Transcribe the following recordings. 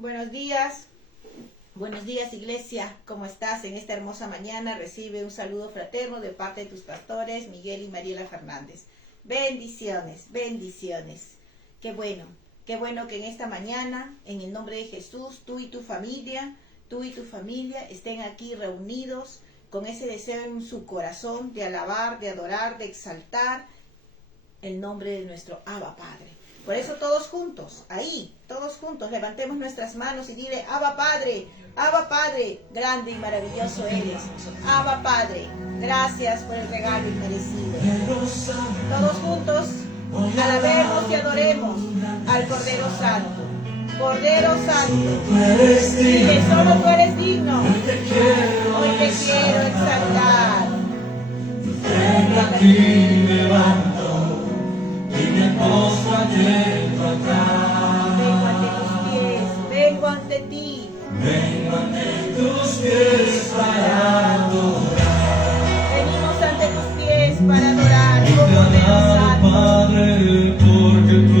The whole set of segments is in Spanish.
Buenos días iglesia, ¿cómo estás en esta hermosa mañana? Recibe un saludo fraterno de parte de tus pastores Miguel y Mariela Fernández. Bendiciones, bendiciones. Qué bueno que en esta mañana, en el nombre de Jesús, tú y tu familia estén aquí reunidos con ese deseo en su corazón de alabar, de adorar, de exaltar el nombre de nuestro Abba Padre. Por eso todos juntos, levantemos nuestras manos y dile: Abba Padre, grande y maravilloso eres. Abba Padre, gracias por el regalo inmerecido. Todos juntos, alabemos y adoremos al Cordero Santo. Cordero Santo, dile: solo tú eres digno. Hoy te quiero exaltar. Ven aquí, levanto y me postro ante tu altar. Vengo ante ti. Vengo ante tus pies para adorar. Venimos ante tus pies para adorar. Y te alabo, Padre, porque tú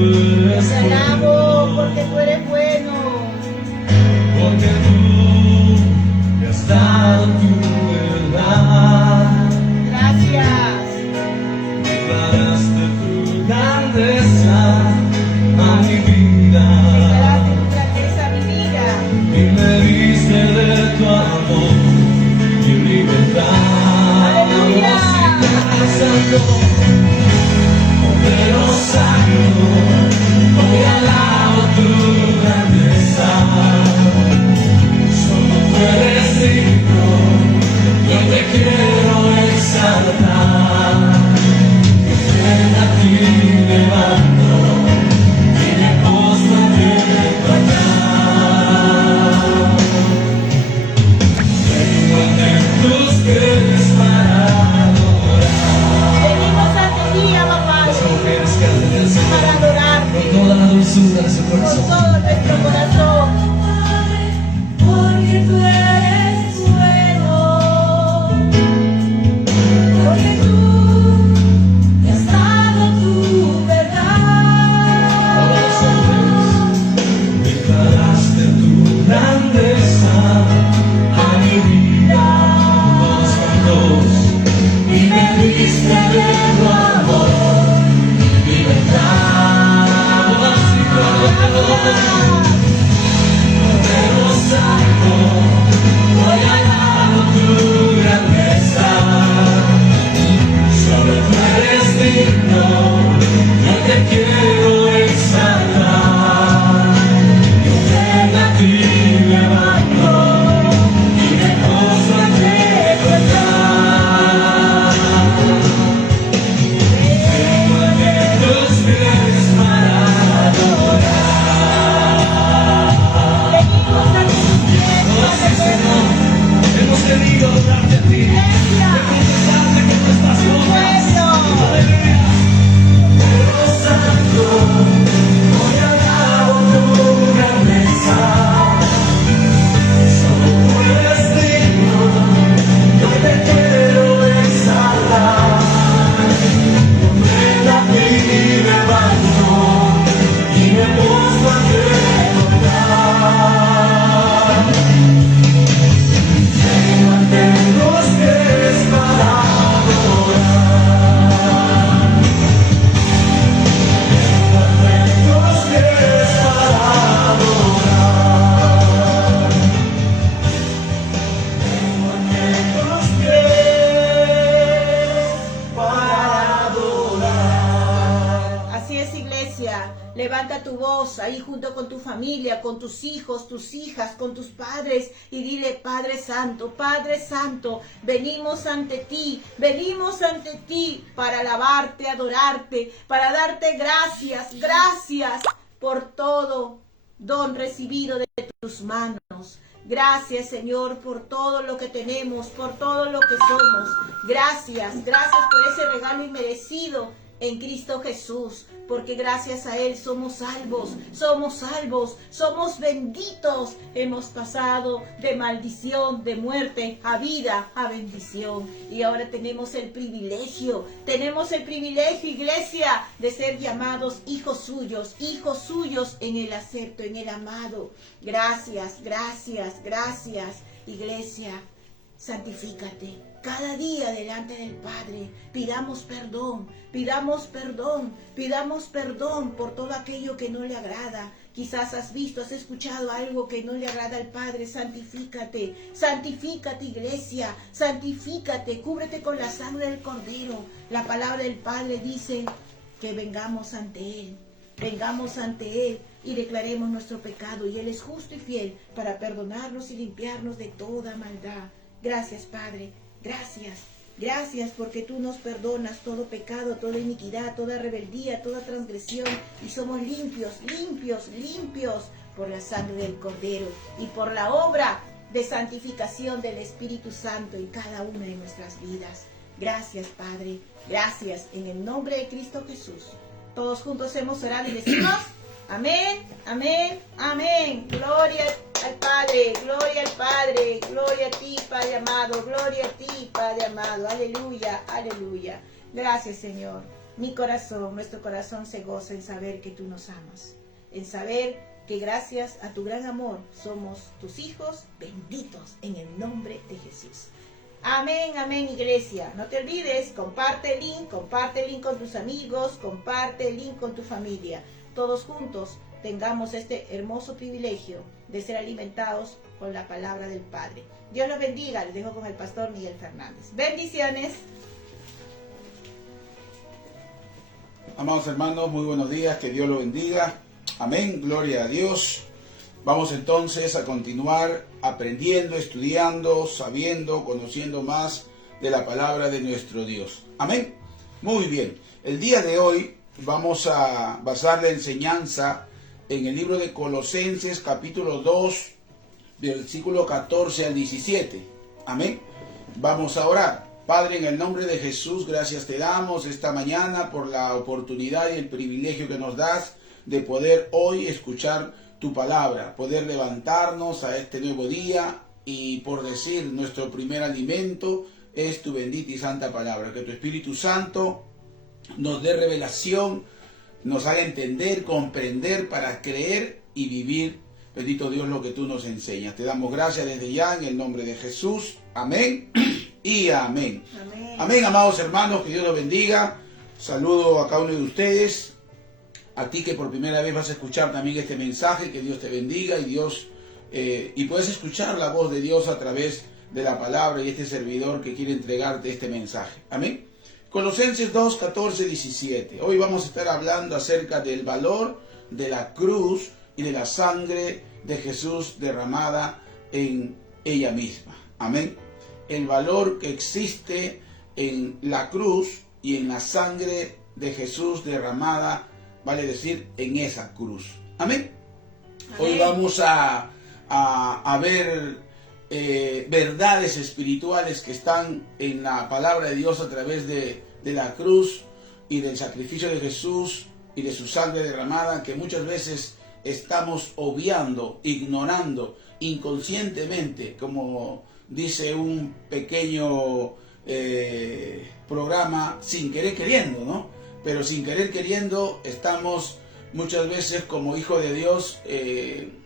eres te alabo porque tú eres bueno. Porque tú me has dado tu verdad. Gracias. Declaraste tu grandeza a mi vida. Declaraste tu grandeza a mi vida. Y me diste de tu amor y libertad. ¡Aleluya! Santo, Cordero Santo, hoy alabo tu grandeza. Solo tú eres digno, yo te quiero exaltar. Ven aquí, levanto y me postro ante tu altar. Vengo ante tus pies para adorar. Venimos ante ti, Abba Padre, Las mujeres que adoran al Señor para adorarte con toda la dulzura de su con corazón. todo nuestro corazón. Porque tú eres bueno, porque tú me has dado tu verdad. Ahora los hombres declaraste tu grandeza a mi vida. Todos juntos y me diste de tu amor y libertad. Así Cordero Santo, hoy alabo tu grandeza. Solo tú eres digno, yo te quiero exaltar. Yo vengo a ti, levanto y me postro ante tu altar. Vengo ante tus pies para adorar. Venimos ante tus pies Oh, sí, Señor, hemos querido darte a ti, de confesarte con nuestras bocas. Aleluya. Cordero Santo, hoy alabo tu grandeza. Solo tú eres digno, yo te quiero exaltar. Yo vengo a ti, levanto y me postro ante tu altar. Vengo ante tus pies para adorar. Vengo ante tus pies para adorar. Vengo ante tus pies para adorar. Así es, iglesia. Levanta tu voz ahí junto con tu familia, con tus hijos, tus hijas, con tus padres y dile: Padre Santo, venimos ante ti para alabarte, adorarte, para darte gracias por todo don recibido de tus manos. Gracias, Señor, por todo lo que tenemos, por todo lo que somos. Gracias por ese regalo inmerecido en Cristo Jesús, porque gracias a Él somos salvos, somos benditos. Hemos pasado de maldición, de muerte, a vida, a bendición. Y ahora tenemos el privilegio, iglesia, de ser llamados hijos suyos en el acepto, en el amado. Gracias, iglesia. Santifícate cada día delante del Padre. Pidamos perdón por todo aquello que no le agrada. Quizás has escuchado algo que no le agrada al Padre. Santifícate, iglesia, santifícate, cúbrete con la sangre del Cordero. La palabra del Padre dice que vengamos ante Él y declaremos nuestro pecado, y Él es justo y fiel para perdonarnos y limpiarnos de toda maldad. Gracias, Padre, gracias porque tú nos perdonas todo pecado, toda iniquidad, toda rebeldía, toda transgresión, y somos limpios por la sangre del Cordero y por la obra de santificación del Espíritu Santo en cada una de nuestras vidas. Gracias, Padre, gracias, en el nombre de Cristo Jesús. Todos juntos hemos orado y decimos: amén, amén, amén. Gloria al Padre, gloria al Padre, gloria a ti, Padre amado, gloria a ti, Padre amado. Aleluya, aleluya. Gracias, Señor. Nuestro corazón se goza en saber que tú nos amas, en saber que gracias a tu gran amor somos tus hijos benditos en el nombre de Jesús. Amén, amén, iglesia. No te olvides, comparte el link con tus amigos, comparte el link con tu familia. Todos juntos tengamos este hermoso privilegio de ser alimentados con la palabra del Padre. Dios los bendiga. Les dejo con el pastor Miguel Fernández. Bendiciones. Amados hermanos, muy buenos días, que Dios los bendiga. Amén, gloria a Dios. Vamos entonces a continuar aprendiendo, estudiando, sabiendo, conociendo más de la palabra de nuestro Dios. Amén. Muy bien. El día de hoy vamos a basar la enseñanza en el libro de Colosenses, capítulo 2, versículo 14 al 17. Amén. Vamos a orar. Padre, en el nombre de Jesús, gracias te damos esta mañana por la oportunidad y el privilegio que nos das de poder hoy escuchar tu palabra, poder levantarnos a este nuevo día y, por decir, nuestro primer alimento es tu bendita y santa palabra. Que tu Espíritu Santo nos dé revelación, nos haga entender, comprender para creer y vivir, bendito Dios, lo que tú nos enseñas. Te damos gracias desde ya en el nombre de Jesús. Amén y amén. Amén, amén, amados hermanos, que Dios los bendiga. Saludo a cada uno de ustedes. A ti que por primera vez vas a escuchar también este mensaje, que Dios te bendiga y puedes escuchar la voz de Dios a través de la palabra y este servidor que quiere entregarte este mensaje. Amén. Colosenses 2, 14, 17. Hoy vamos a estar hablando acerca del valor de la cruz y de la sangre de Jesús derramada en ella misma. Amén. El valor que existe en la cruz y en la sangre de Jesús derramada, vale decir, en esa cruz. Amén. Hoy vamos a ver verdades espirituales que están en la palabra de Dios a través de la cruz y del sacrificio de Jesús y de su sangre derramada, que muchas veces estamos obviando, ignorando inconscientemente, como dice un pequeño programa, sin querer queriendo, ¿no? Pero sin querer queriendo estamos muchas veces como hijos de Dios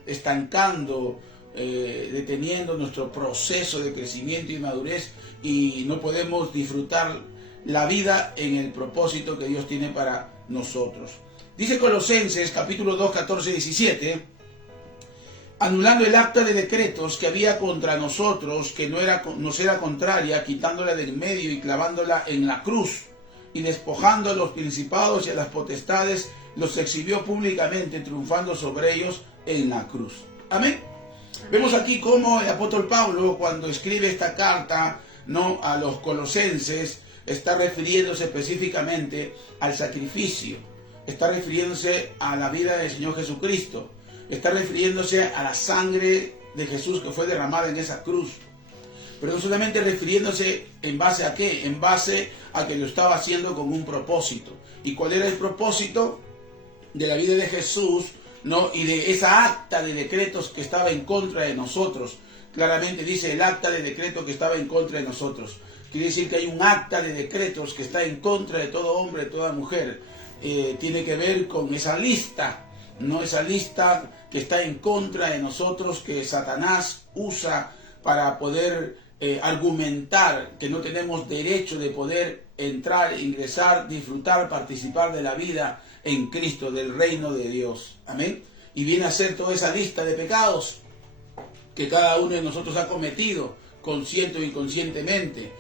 estancando, deteniendo nuestro proceso de crecimiento y madurez, y no podemos disfrutar la vida en el propósito que Dios tiene para nosotros. Dice Colosenses capítulo 2, 14, 17: anulando el acta de decretos que había contra nosotros, que nos era contraria, quitándola del medio y clavándola en la cruz, y despojando a los principados y a las potestades, los exhibió públicamente, triunfando sobre ellos en la cruz. Amén. Vemos aquí cómo el apóstol Pablo, cuando escribe esta carta, ¿no?, a los colosenses, está refiriéndose específicamente al sacrificio, está refiriéndose a la vida del Señor Jesucristo, está refiriéndose a la sangre de Jesús que fue derramada en esa cruz. pero no solamente refiriéndose en base a qué, en base a que lo estaba haciendo con un propósito. ¿Y cuál era el propósito de la vida de Jesús, no? Y de esa acta de decretos que estaba en contra de nosotros? Claramente dice el acta de decreto que estaba en contra de nosotros. Quiere decir que hay un acta de decretos que está en contra de todo hombre, de toda mujer. Tiene que ver con esa lista, ¿no? Esa lista que está en contra de nosotros, que Satanás usa para poder argumentar que no tenemos derecho de poder entrar, ingresar, disfrutar, participar de la vida en Cristo, del reino de Dios. Amén. Y viene a ser toda esa lista de pecados que cada uno de nosotros ha cometido, consciente o inconscientemente.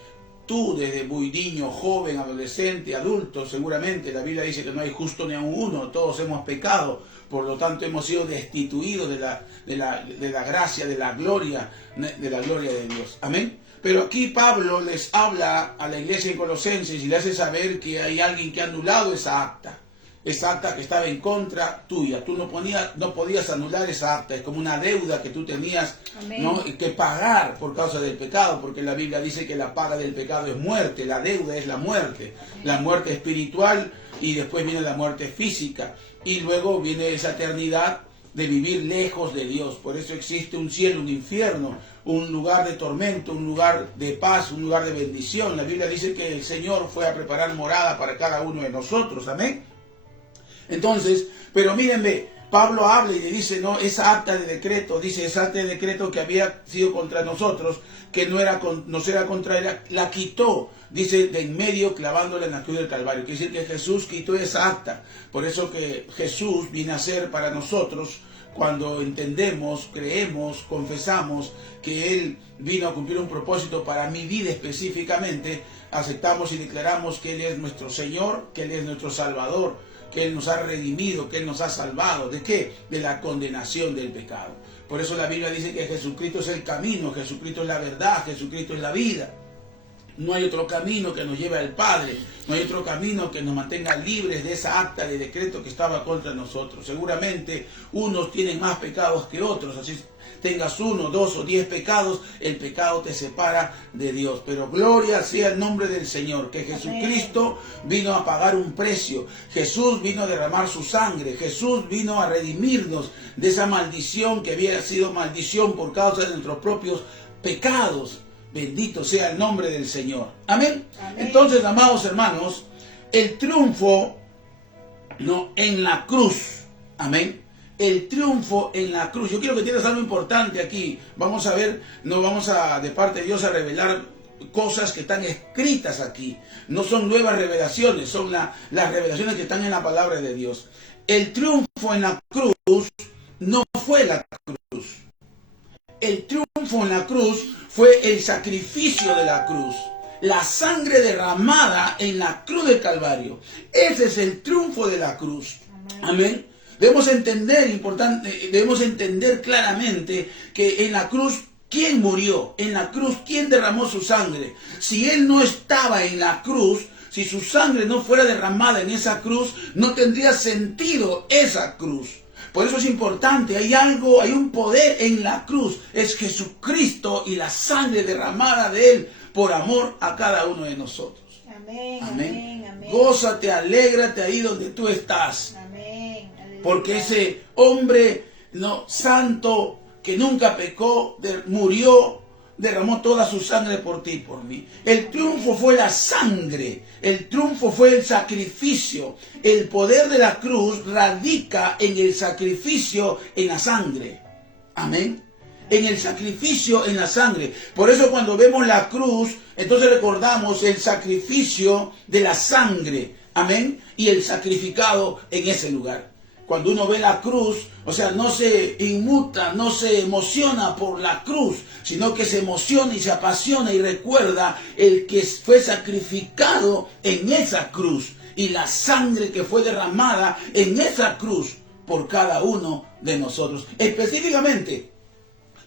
Tú desde muy niño, joven, adolescente, adulto, seguramente la Biblia dice que no hay justo ni aun uno, todos hemos pecado, por lo tanto hemos sido destituidos de la gracia, de la gloria de Dios. Amén. Pero aquí Pablo les habla a la iglesia de Colosenses y le hace saber que hay alguien que ha anulado esa acta que estaba en contra tuya. Tú no podías anular esa acta, es como una deuda que tú tenías, ¿no?, que pagar por causa del pecado, porque la Biblia dice que la paga del pecado es muerte, la deuda es la muerte espiritual, y después viene la muerte física, y luego viene esa eternidad de vivir lejos de Dios. Por eso existe un cielo, un infierno, un lugar de tormento, un lugar de paz, un lugar de bendición. La Biblia dice que el Señor fue a preparar morada para cada uno de nosotros. Amén. Entonces, pero mírenme, Pablo habla y le dice, no, esa acta de decreto, dice, esa acta de decreto que había sido contra nosotros, que no era contra él, la quitó, dice, de en medio, clavándola en la cruz del Calvario. Quiere decir que Jesús quitó esa acta. Por eso que Jesús viene a ser para nosotros, cuando entendemos, creemos, confesamos que Él vino a cumplir un propósito para mi vida específicamente, aceptamos y declaramos que Él es nuestro Señor, que Él es nuestro Salvador, que Él nos ha redimido, que Él nos ha salvado. ¿De qué? De la condenación del pecado. Por eso la Biblia dice que Jesucristo es el camino, Jesucristo es la verdad, Jesucristo es la vida. No hay otro camino que nos lleve al Padre, no hay otro camino que nos mantenga libres de esa acta de decreto que estaba contra nosotros. Seguramente unos tienen más pecados que otros, así tengas 1, 2 o 10 pecados, el pecado te separa de Dios. Pero gloria sea el nombre del Señor, que Jesucristo vino a pagar un precio, Jesús vino a derramar su sangre, Jesús vino a redimirnos de esa maldición que había sido maldición por causa de nuestros propios pecados. Bendito sea el nombre del Señor. Amén. Amén. Entonces, amados hermanos, el triunfo, no, en la cruz. Amén. El triunfo en la cruz. Yo quiero que entiendas algo importante aquí. Vamos a ver, no vamos a, de parte de Dios, a revelar cosas que están escritas aquí. No son nuevas revelaciones, son las revelaciones que están en la palabra de Dios. El triunfo en la cruz no fue la cruz. El triunfo en la cruz fue el sacrificio de la cruz. La sangre derramada en la cruz del Calvario. Ese es el triunfo de la cruz. Amén. Debemos entender claramente que en la cruz, ¿quién murió? En la cruz, ¿quién derramó su sangre? Si Él no estaba en la cruz, si su sangre no fuera derramada en esa cruz, no tendría sentido esa cruz. Por eso es importante, hay un poder en la cruz, es Jesucristo y la sangre derramada de Él por amor a cada uno de nosotros. Amén, amén, amén, amén. Gózate, alégrate ahí donde tú estás. Amén. Porque ese hombre, no, santo, que nunca pecó, murió, derramó toda su sangre por ti y por mí. El triunfo fue la sangre, el triunfo fue el sacrificio. El poder de la cruz radica en el sacrificio en la sangre. Amén. En el sacrificio en la sangre. Por eso cuando vemos la cruz, entonces recordamos el sacrificio de la sangre. Amén. Y el sacrificado en ese lugar. Cuando uno ve la cruz, o sea, no se inmuta, no se emociona por la cruz, sino que se emociona y se apasiona y recuerda el que fue sacrificado en esa cruz y la sangre que fue derramada en esa cruz por cada uno de nosotros. Específicamente,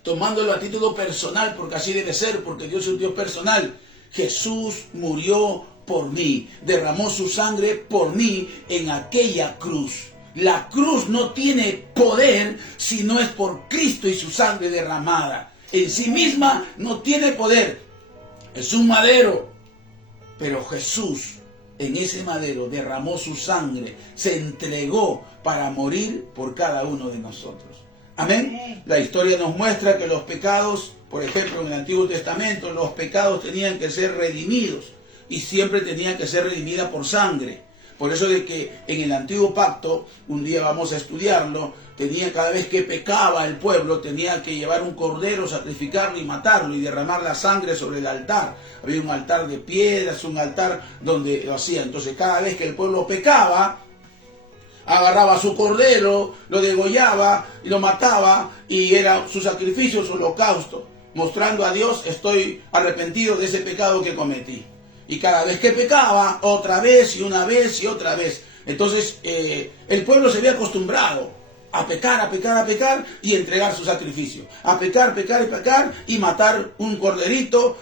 tomándolo a título personal, porque así debe ser, porque Dios es un Dios personal, Jesús murió por mí, derramó su sangre por mí en aquella cruz. La cruz no tiene poder si no es por Cristo y su sangre derramada. En sí misma no tiene poder. Es un madero. Pero Jesús en ese madero derramó su sangre, se entregó para morir por cada uno de nosotros. Amén. La historia nos muestra que los pecados, por ejemplo, en el Antiguo Testamento, los pecados tenían que ser redimidos y siempre tenían que ser redimidas por sangre. Por eso de que en el Antiguo Pacto, un día vamos a estudiarlo, cada vez que pecaba el pueblo, tenía que llevar un cordero, sacrificarlo y matarlo y derramar la sangre sobre el altar. Había un altar de piedras, un altar donde lo hacía. Entonces cada vez que el pueblo pecaba, agarraba su cordero, lo degollaba y lo mataba, y era su sacrificio, su holocausto, mostrando a Dios: estoy arrepentido de ese pecado que cometí. Y cada vez que pecaba, otra vez y una vez y otra vez. Entonces el pueblo se había acostumbrado a pecar y entregar su sacrificio. A pecar y matar un corderito,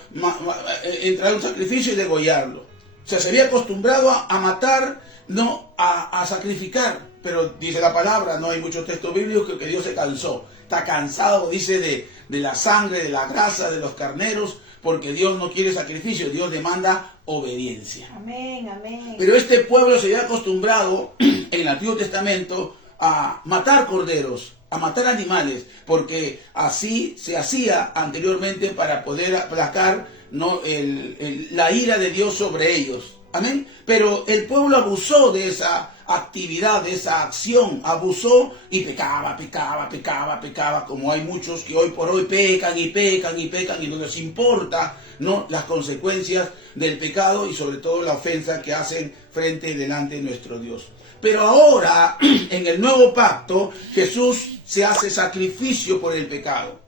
entregar un sacrificio y degollarlo. O sea, se había acostumbrado a matar, no a sacrificar. Pero dice la palabra, no hay muchos textos bíblicos, que Dios se cansó. Está cansado, dice, de la sangre, de la grasa, de los carneros, porque Dios no quiere sacrificio, Dios demanda obediencia. Amén, amén. Pero este pueblo se había acostumbrado en el Antiguo Testamento a matar corderos, a matar animales, porque así se hacía anteriormente para poder aplacar, ¿no?, la ira de Dios sobre ellos. Amén. Pero el pueblo abusó de esa actividad, de esa acción, abusó y pecaba, como hay muchos que hoy por hoy pecan y no les importa, ¿no?, las consecuencias del pecado y sobre todo la ofensa que hacen frente y delante de nuestro Dios. Pero ahora, en el nuevo pacto, Jesús se hace sacrificio por el pecado.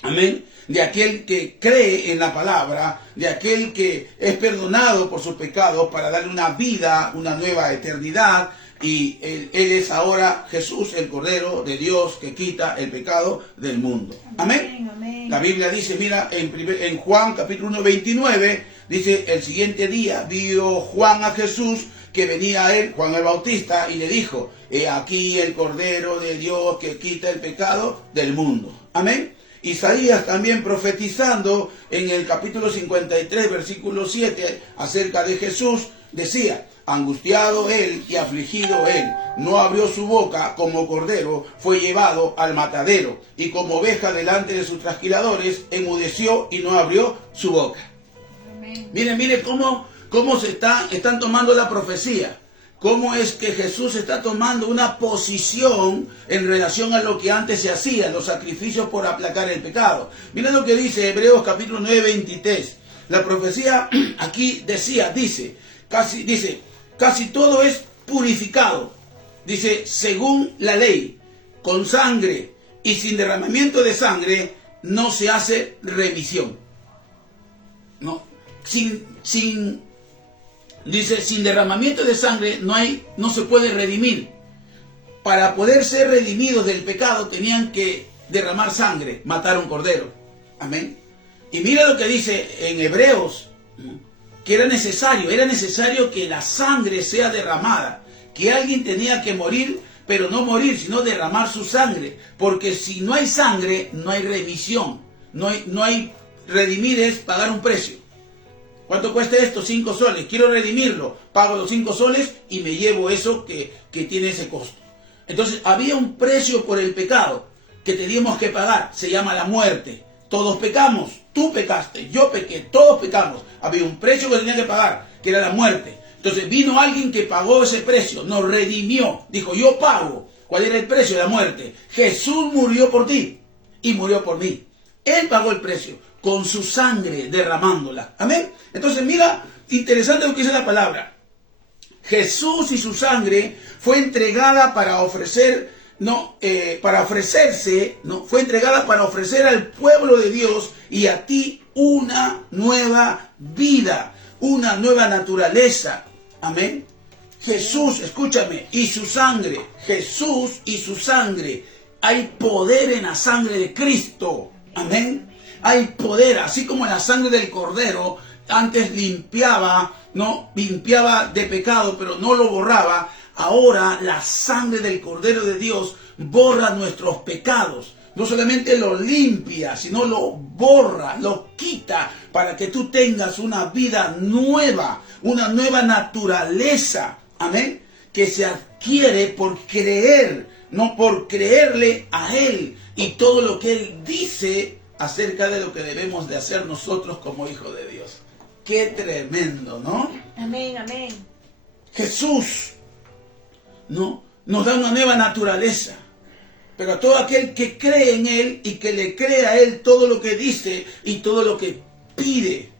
Amén. De aquel que cree en la palabra, de aquel que es perdonado por sus pecados para darle una vida, una nueva eternidad. Y él es ahora Jesús, el Cordero de Dios que quita el pecado del mundo. Amén. Amén. La Biblia dice, mira, en Juan capítulo 1, 29, dice: el siguiente día vio Juan a Jesús que venía a él, Juan el Bautista, y le dijo: he aquí el Cordero de Dios que quita el pecado del mundo. Amén. Isaías también, profetizando en el capítulo 53, versículo 7, acerca de Jesús, decía: angustiado él y afligido él, no abrió su boca, como cordero fue llevado al matadero, y como oveja delante de sus trasquiladores, enmudeció y no abrió su boca. Amén. Miren cómo se están tomando la profecía. Cómo es que Jesús está tomando una posición en relación a lo que antes se hacía, los sacrificios por aplacar el pecado. Miren lo que dice Hebreos capítulo 9, 23. La profecía aquí dice, casi todo es purificado. Dice, según la ley, con sangre y sin derramamiento de sangre no se hace remisión. No, dice, sin derramamiento de sangre no se puede redimir. Para poder ser redimidos del pecado tenían que derramar sangre, matar un cordero. Amén. Y mira lo que dice en Hebreos, que era necesario que la sangre sea derramada, que alguien tenía que morir, pero no morir, sino derramar su sangre, porque si no hay sangre, no hay remisión, no hay redimir, es pagar un precio. ¿Cuánto cuesta esto? 5 soles. Quiero redimirlo. Pago los 5 soles y me llevo eso que tiene ese costo. Entonces había un precio por el pecado que teníamos que pagar. Se llama la muerte. Todos pecamos. Tú pecaste, yo pequé, todos pecamos. Había un precio que tenía que pagar, que era la muerte. Entonces vino alguien que pagó ese precio, nos redimió. Dijo, yo pago. ¿Cuál era el precio? La muerte. Jesús murió por ti y murió por mí. Él pagó el precio con su sangre derramándola. Amén. Entonces mira, interesante lo que dice la palabra. Jesús y su sangre fue entregada para ofrecerse, fue entregada para ofrecer al pueblo de Dios y a ti una nueva vida, una nueva naturaleza. Amén. Jesús, escúchame, y su sangre, Jesús y su sangre. Hay poder en la sangre de Cristo. Amén. Hay poder, así como la sangre del cordero antes limpiaba de pecado, pero no lo borraba. Ahora la sangre del Cordero de Dios borra nuestros pecados. No solamente lo limpia, sino lo borra, lo quita para que tú tengas una vida nueva, una nueva naturaleza. Amén. Que se adquiere por creer, no por creerle a Él y todo lo que Él dice acerca de lo que debemos de hacer nosotros como hijos de Dios. Qué tremendo, ¿no? Amén, amén. Jesús, ¿no?, nos da una nueva naturaleza. Pero a todo aquel que cree en Él y que le cree a Él todo lo que dice y todo lo que pide.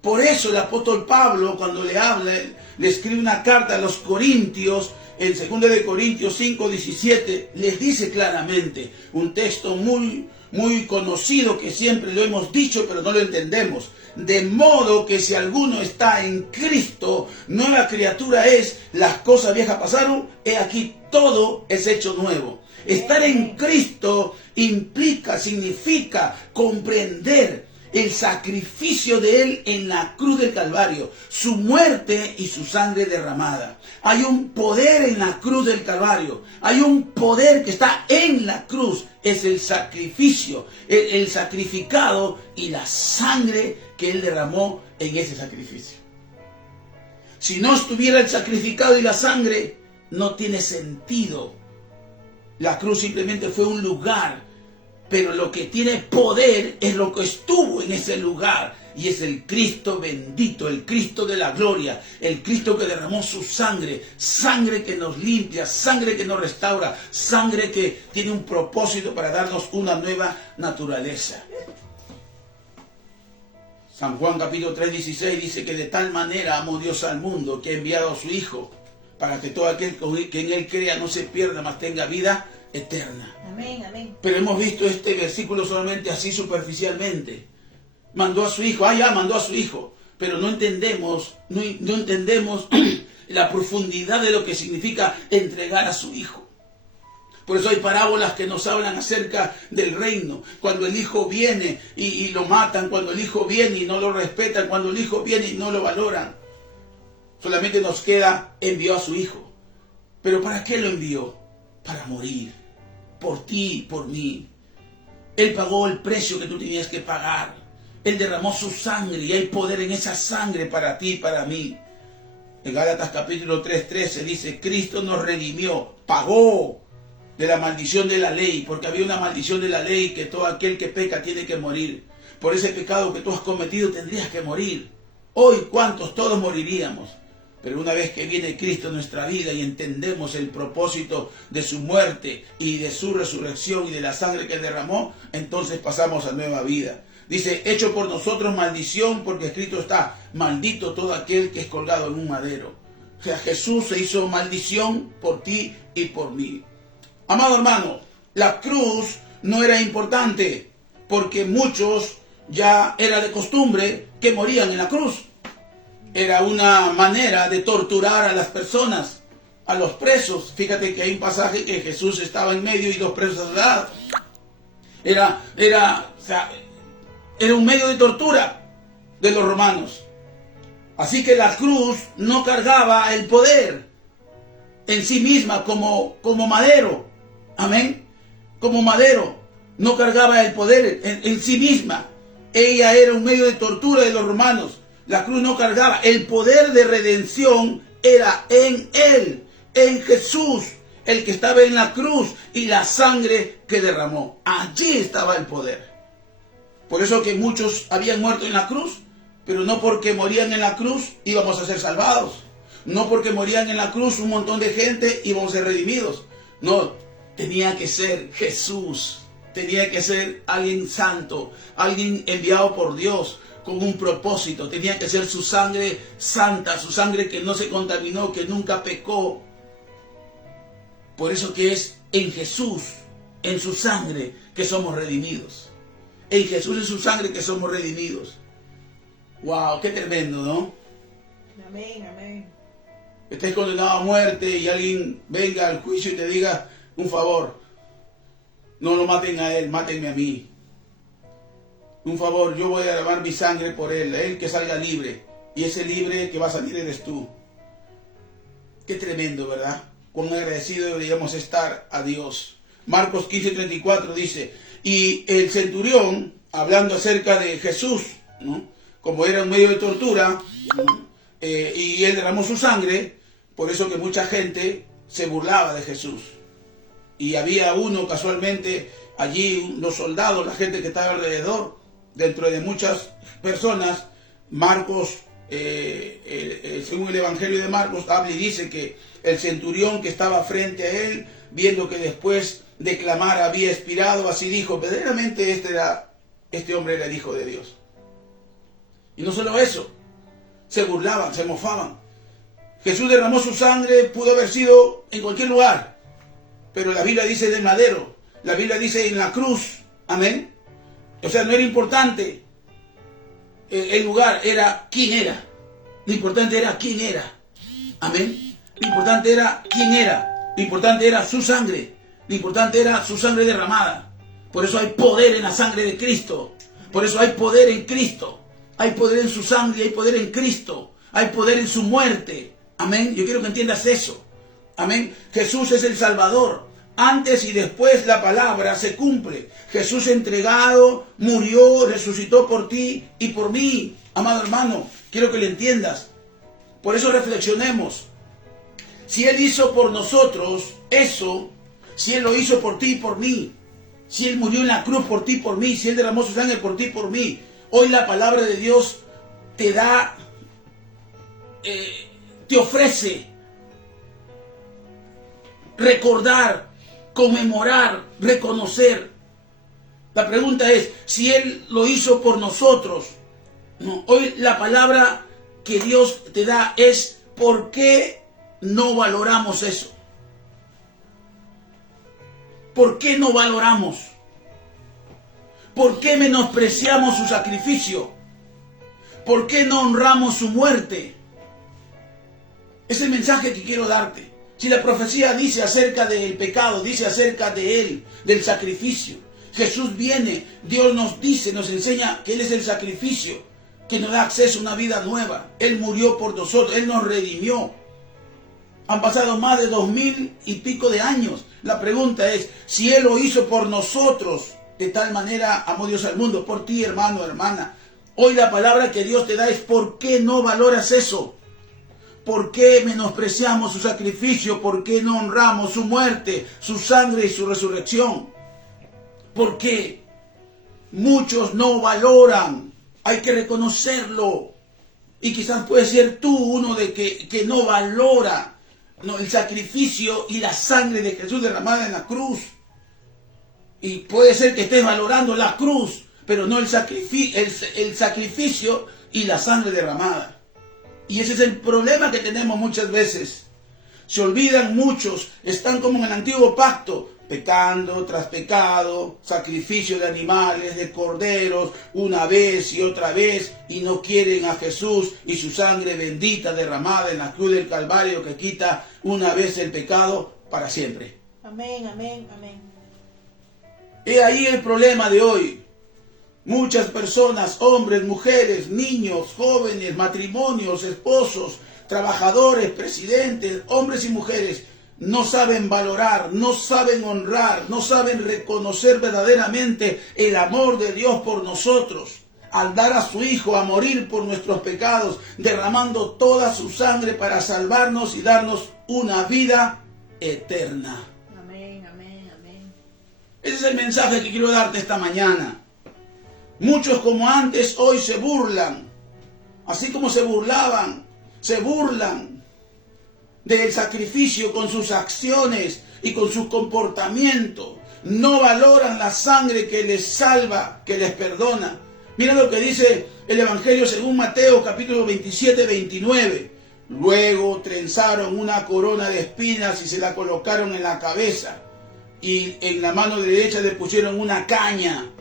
Por eso el apóstol Pablo, cuando le habla, le escribe una carta a los Corintios, en 2 de Corintios 5:17, les dice claramente, un texto muy conocido que siempre lo hemos dicho, pero no lo entendemos. De modo que si alguno está en Cristo, nueva criatura es, las cosas viejas pasaron, he aquí todo es hecho nuevo. Estar en Cristo significa comprender el sacrificio de Él en la cruz del Calvario, su muerte y su sangre derramada. Hay un poder en la cruz del Calvario, hay un poder que está en la cruz, es el sacrificio, el sacrificado y la sangre que Él derramó en ese sacrificio. Si no estuviera el sacrificado y la sangre, no tiene sentido. La cruz simplemente fue un lugar, pero lo que tiene poder es lo que estuvo en ese lugar, y es el Cristo bendito, el Cristo de la gloria, el Cristo que derramó su sangre, sangre que nos limpia, sangre que nos restaura, sangre que tiene un propósito para darnos una nueva naturaleza. San Juan capítulo 3:16 dice que de tal manera amó Dios al mundo que ha enviado a su Hijo, para que todo aquel que en Él crea no se pierda, mas tenga vida eterna. Amén, amén. Pero hemos visto este versículo solamente así superficialmente. Mandó a su Hijo, mandó a su Hijo, pero no entendemos la profundidad de lo que significa entregar a su Hijo. Por eso hay parábolas que nos hablan acerca del reino. Cuando el Hijo viene y lo matan, cuando el Hijo viene y no lo respetan, cuando el Hijo viene y no lo valoran. Solamente nos queda, envió a su Hijo. ¿Pero para qué lo envió? Para morir. Por ti y por mí. Él pagó el precio que tú tenías que pagar. Él derramó su sangre y hay poder en esa sangre para ti y para mí. En Gálatas capítulo 3:13 dice, Cristo nos redimió, pagó de la maldición de la ley, porque había una maldición de la ley que todo aquel que peca tiene que morir. Por ese pecado que tú has cometido tendrías que morir. Hoy, ¿cuántos? Todos moriríamos. Pero una vez que viene Cristo en nuestra vida y entendemos el propósito de su muerte y de su resurrección y de la sangre que Él derramó, entonces pasamos a nueva vida. Dice, hecho por nosotros maldición, porque escrito está, maldito todo aquel que es colgado en un madero. O sea, Jesús se hizo maldición por ti y por mí. Amado hermano, la cruz no era importante, porque muchos ya era de costumbre que morían en la cruz. Era una manera de torturar a las personas, a los presos. Fíjate que hay un pasaje que Jesús estaba en medio y dos presos al lado. Era un medio de tortura de los romanos. Así que la cruz no cargaba el poder en sí misma como madero. Amén. Como madero. No cargaba el poder en sí misma. Ella era un medio de tortura de los romanos. La cruz no cargaba. El poder de redención era en Él, en Jesús, el que estaba en la cruz y la sangre que derramó. Allí estaba el poder. Por eso que muchos habían muerto en la cruz, pero no porque morían en la cruz íbamos a ser salvados. No porque morían en la cruz un montón de gente íbamos a ser redimidos. No, tenía que ser Jesús. Tenía que ser alguien santo, alguien enviado por Dios con un propósito. Tenía que ser su sangre santa, su sangre que no se contaminó, que nunca pecó. Por eso que es en Jesús, en su sangre, que somos redimidos. En Jesús, en su sangre, que somos redimidos. ¡Wow! ¡Qué tremendo!, ¿no? Amén, amén. Estés condenado a muerte y alguien venga al juicio y te diga un favor. No lo maten a él, mátenme a mí. Un favor, yo voy a derramar mi sangre por él que salga libre. Y ese libre que va a salir eres tú. Qué tremendo, ¿verdad? Cuán agradecido deberíamos estar a Dios Marcos 15:34 dice, y el centurión, hablando acerca de Jesús, ¿no?, como era un medio de tortura, ¿no?, y él derramó su sangre, por eso que mucha gente se burlaba de Jesús. Y había uno casualmente allí, los soldados, la gente que estaba alrededor, dentro de muchas personas. Marcos, según el Evangelio de Marcos, habla y dice que el centurión que estaba frente a él, viendo que después de clamar había expirado, así dijo, verdaderamente este hombre era el Hijo de Dios. Y no solo eso, se burlaban, se mofaban. Jesús derramó su sangre, pudo haber sido en cualquier lugar, pero la Biblia dice del madero, la Biblia dice en la cruz, amén. O sea, no era importante el lugar, era quién era. Lo importante era quién era, amén. Lo importante era quién era, lo importante era su sangre, lo importante era su sangre derramada. Por eso hay poder en la sangre de Cristo, por eso hay poder en Cristo, hay poder en su sangre, hay poder en Cristo, hay poder en su muerte, amén. Yo quiero que entiendas eso, amén. Jesús es el Salvador. Antes y después la palabra se cumple. Jesús entregado, murió, resucitó por ti y por mí. Amado hermano, quiero que lo entiendas. Por eso reflexionemos. Si Él hizo por nosotros eso, si Él lo hizo por ti y por mí, si Él murió en la cruz por ti y por mí, si Él derramó su sangre por ti y por mí, hoy la palabra de Dios te da, te ofrece recordar, conmemorar, reconocer. La pregunta es, si Él lo hizo por nosotros, no, hoy la palabra que Dios te da es, ¿por qué no valoramos eso? ¿Por qué no valoramos? ¿Por qué menospreciamos su sacrificio? ¿Por qué no honramos su muerte? Es el mensaje que quiero darte. Si la profecía dice acerca del pecado, dice acerca de Él, del sacrificio. Jesús viene, Dios nos dice, nos enseña que Él es el sacrificio, que nos da acceso a una vida nueva. Él murió por nosotros, Él nos redimió. Han pasado más de 2000 y pico de años. La pregunta es, si Él lo hizo por nosotros, de tal manera amó Dios al mundo, por ti, hermano, hermana. Hoy la palabra que Dios te da es, ¿por qué no valoras eso? ¿Por qué menospreciamos su sacrificio? ¿Por qué no honramos su muerte, su sangre y su resurrección? ¿Por qué? Muchos no valoran. Hay que reconocerlo. Y quizás puede ser tú uno de que no valora, no, el sacrificio y la sangre de Jesús derramada en la cruz. Y puede ser que estés valorando la cruz, pero no el sacrificio y la sangre derramada. Y ese es el problema que tenemos muchas veces. Se olvidan muchos, están como en el antiguo pacto, pecando tras pecado, sacrificio de animales, de corderos, una vez y otra vez, y no quieren a Jesús y su sangre bendita derramada en la cruz del Calvario que quita una vez el pecado para siempre. Amén, amén, amén. He ahí el problema de hoy. Muchas personas, hombres, mujeres, niños, jóvenes, matrimonios, esposos, trabajadores, presidentes, hombres y mujeres, no saben valorar, no saben honrar, no saben reconocer verdaderamente el amor de Dios por nosotros, al dar a su Hijo a morir por nuestros pecados, derramando toda su sangre para salvarnos y darnos una vida eterna. Amén, amén, amén. Ese es el mensaje que quiero darte esta mañana. Muchos como antes hoy se burlan, así como se burlan del sacrificio con sus acciones y con su comportamiento. No valoran la sangre que les salva, que les perdona. Mira lo que dice el Evangelio según Mateo capítulo 27, 29. Luego trenzaron una corona de espinas y se la colocaron en la cabeza, y en la mano derecha le pusieron una caña.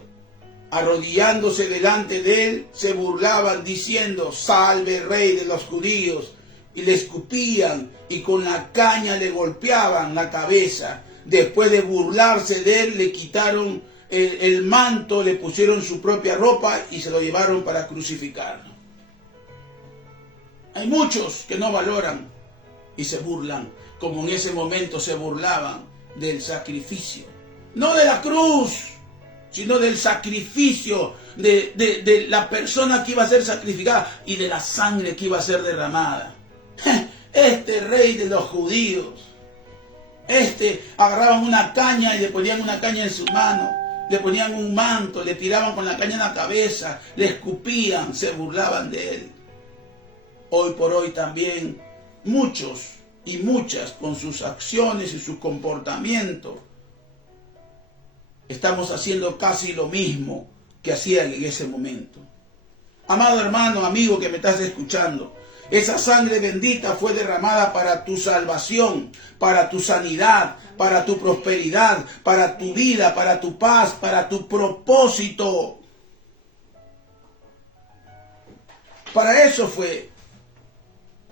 Arrodillándose delante de él, se burlaban diciendo, salve rey de los judíos, y le escupían y con la caña le golpeaban la cabeza. Después de burlarse de él, le quitaron el manto, le pusieron su propia ropa y se lo llevaron para crucificarlo. Hay muchos que no valoran y se burlan, como en ese momento se burlaban del sacrificio. no de la cruz, sino del sacrificio de la persona que iba a ser sacrificada y de la sangre que iba a ser derramada. Este rey de los judíos, agarraban una caña y le ponían una caña en su mano, le ponían un manto, le tiraban con la caña en la cabeza, le escupían, se burlaban de él. Hoy por hoy también muchos y muchas, con sus acciones y su comportamiento, estamos haciendo casi lo mismo que hacían en ese momento. Amado hermano, amigo que me estás escuchando, esa sangre bendita fue derramada para tu salvación, para tu sanidad, para tu prosperidad, para tu vida, para tu paz, para tu propósito. Para eso fue.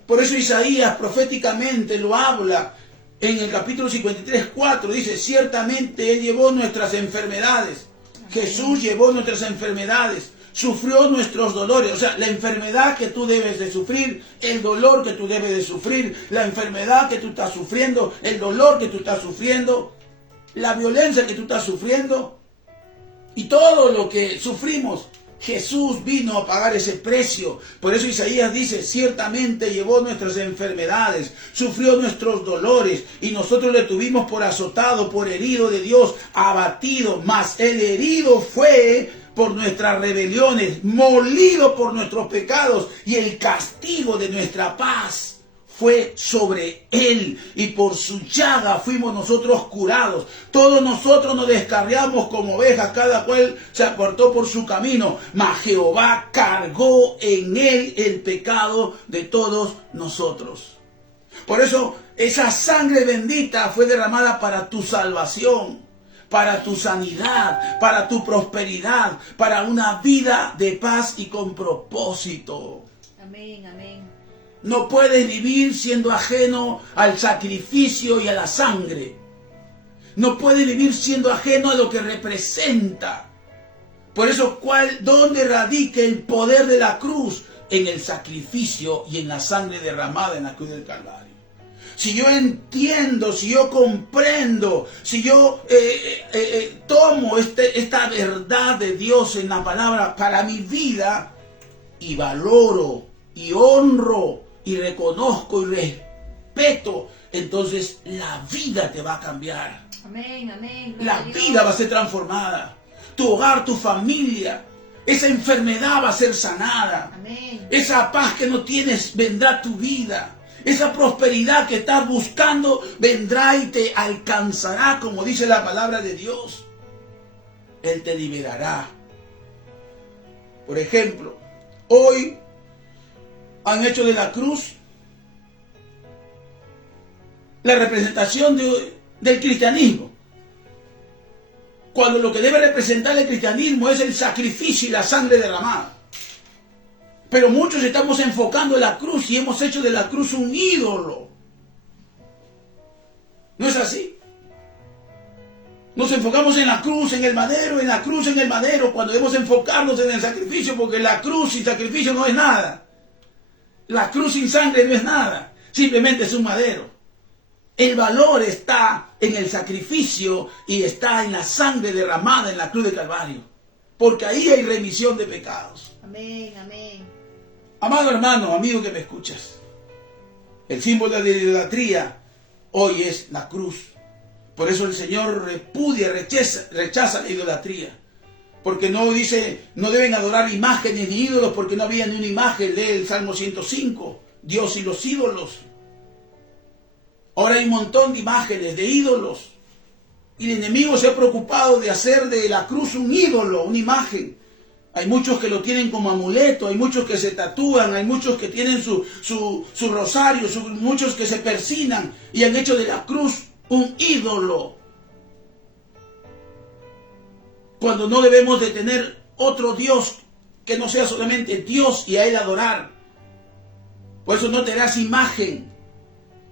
Por eso Isaías proféticamente lo habla en el capítulo 53:4. Dice, ciertamente Él llevó nuestras enfermedades. Jesús llevó nuestras enfermedades. Sufrió nuestros dolores. O sea, la enfermedad que tú debes de sufrir, el dolor que tú debes de sufrir, la enfermedad que tú estás sufriendo, el dolor que tú estás sufriendo, la violencia que tú estás sufriendo y todo lo que sufrimos. Jesús vino a pagar ese precio. Por eso Isaías dice, ciertamente llevó nuestras enfermedades, sufrió nuestros dolores, y nosotros le tuvimos por azotado, por herido de Dios, abatido, mas el herido fue por nuestras rebeliones, molido por nuestros pecados, y el castigo de nuestra paz fue sobre Él, y por su llaga fuimos nosotros curados. Todos nosotros nos descarriamos como ovejas, cada cual se apartó por su camino, mas Jehová cargó en Él el pecado de todos nosotros. Por eso esa sangre bendita fue derramada para tu salvación, para tu sanidad, para tu prosperidad, para una vida de paz y con propósito. Amén, amén. No puedes vivir siendo ajeno al sacrificio y a la sangre. No puedes vivir siendo ajeno a lo que representa. Por eso, ¿dónde radica el poder de la cruz? En el sacrificio y en la sangre derramada en la cruz del Calvario. Si yo entiendo, si yo comprendo, si yo tomo esta verdad de Dios en la palabra para mi vida y valoro y honro y reconozco y respeto, entonces la vida te va a cambiar. Amén, amén. La vida va a ser transformada. Tu hogar, tu familia, esa enfermedad va a ser sanada. Amén. Esa paz que no tienes vendrá a tu vida. Esa prosperidad que estás buscando vendrá y te alcanzará, como dice la palabra de Dios. Él te liberará. Por ejemplo, hoy han hecho de la cruz la representación del cristianismo, cuando lo que debe representar el cristianismo es el sacrificio y la sangre derramada. Pero muchos estamos enfocando en la cruz y hemos hecho de la cruz un ídolo. ¿No es así? Nos enfocamos en la cruz, en el madero, en la cruz, en el madero, cuando debemos enfocarnos en el sacrificio, porque la cruz sin sacrificio no es nada. La cruz sin sangre no es nada, simplemente es un madero. El valor está en el sacrificio y está en la sangre derramada en la cruz de Calvario, porque ahí hay remisión de pecados. Amén, amén. Amado hermano, amigo que me escuchas, el símbolo de la idolatría hoy es la cruz. Por eso el Señor repudia, rechaza la idolatría. Porque no dice, no deben adorar imágenes ni ídolos, porque no había ni una imagen. Lee el Salmo 105, Dios y los ídolos. Ahora hay un montón de imágenes, de ídolos. Y el enemigo se ha preocupado de hacer de la cruz un ídolo, una imagen. Hay muchos que lo tienen como amuleto, hay muchos que se tatúan, hay muchos que tienen su rosario, muchos que se persignan y han hecho de la cruz un ídolo. Cuando no debemos de tener otro Dios que no sea solamente Dios y a Él adorar. Por eso no te harás imagen.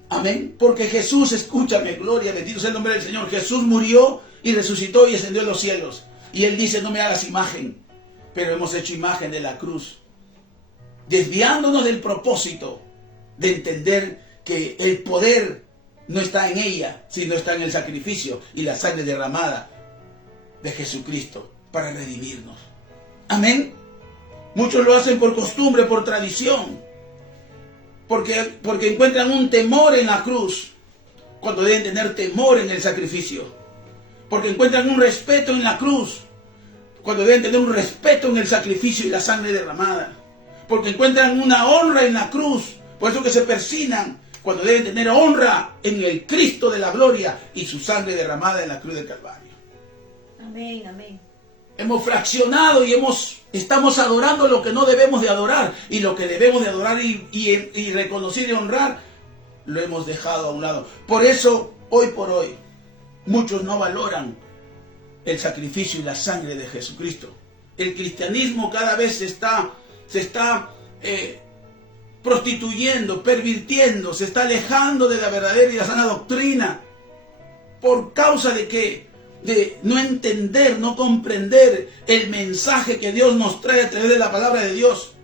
Amén. Porque Jesús, escúchame, gloria, bendito sea el nombre del Señor. Jesús murió y resucitó y ascendió a los cielos. Y Él dice, no me hagas imagen. Pero hemos hecho imagen de la cruz. Desviándonos del propósito de entender que el poder no está en ella, sino está en el sacrificio y la sangre derramada de Jesucristo para redimirnos. Amén. Muchos lo hacen por costumbre, por tradición, porque encuentran un temor en la cruz, cuando deben tener temor en el sacrificio. Porque encuentran un respeto en la cruz, cuando deben tener un respeto en el sacrificio y la sangre derramada. Porque encuentran una honra en la cruz, por eso que se persignan, cuando deben tener honra en el Cristo de la gloria y su sangre derramada en la cruz del Calvario. Amén, amén. Hemos fraccionado y estamos adorando lo que no debemos de adorar, y lo que debemos de adorar y reconocer y honrar, lo hemos dejado a un lado. Por eso, hoy por hoy, muchos no valoran el sacrificio y la sangre de Jesucristo. El cristianismo cada vez se está prostituyendo, pervirtiendo, se está alejando de la verdadera y la sana doctrina. ¿Por causa de qué? De no entender, no comprender el mensaje que Dios nos trae a través de la palabra de Dios.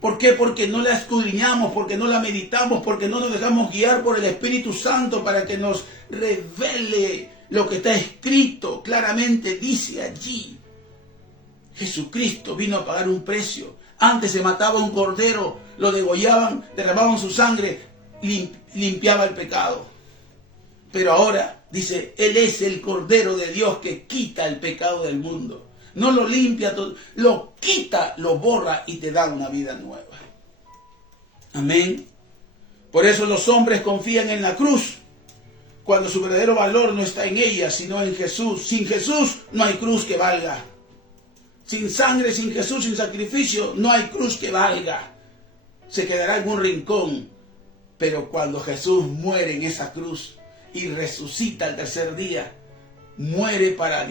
¿Por qué? Porque no la escudriñamos, porque no la meditamos, porque no nos dejamos guiar por el Espíritu Santo para que nos revele lo que está escrito. Claramente dice allí: Jesucristo vino a pagar un precio. Antes se mataba un cordero, lo degollaban, derramaban su sangre, limpiaba el pecado. Pero ahora dice, Él es el Cordero de Dios que quita el pecado del mundo. No lo limpia, lo quita, lo borra y te da una vida nueva. Amén. Por eso los hombres confían en la cruz, cuando su verdadero valor no está en ella, sino en Jesús. Sin Jesús no hay cruz que valga. Sin sangre, sin Jesús, sin sacrificio, no hay cruz que valga. Se quedará en un rincón. Pero cuando Jesús muere en esa cruz y resucita al tercer día, muere para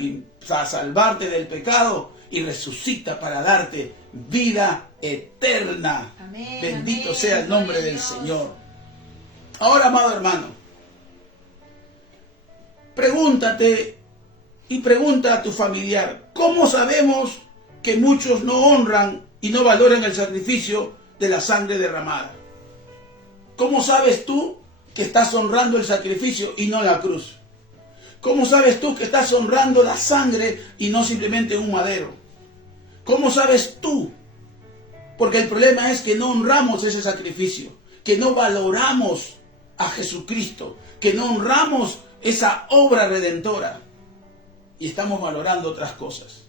salvarte del pecado y resucita para darte vida eterna. Amén, Bendito amén, sea el nombre del Señor. Ahora, amado hermano, pregúntate y pregunta a tu familiar: ¿cómo sabemos que muchos no honran y no valoran el sacrificio de la sangre derramada? ¿Cómo sabes tú que estás honrando el sacrificio y no la cruz? ¿Cómo sabes tú que estás honrando la sangre y no simplemente un madero? ¿Cómo sabes tú? Porque el problema es que no honramos ese sacrificio, que no valoramos a Jesucristo, que no honramos esa obra redentora y estamos valorando otras cosas.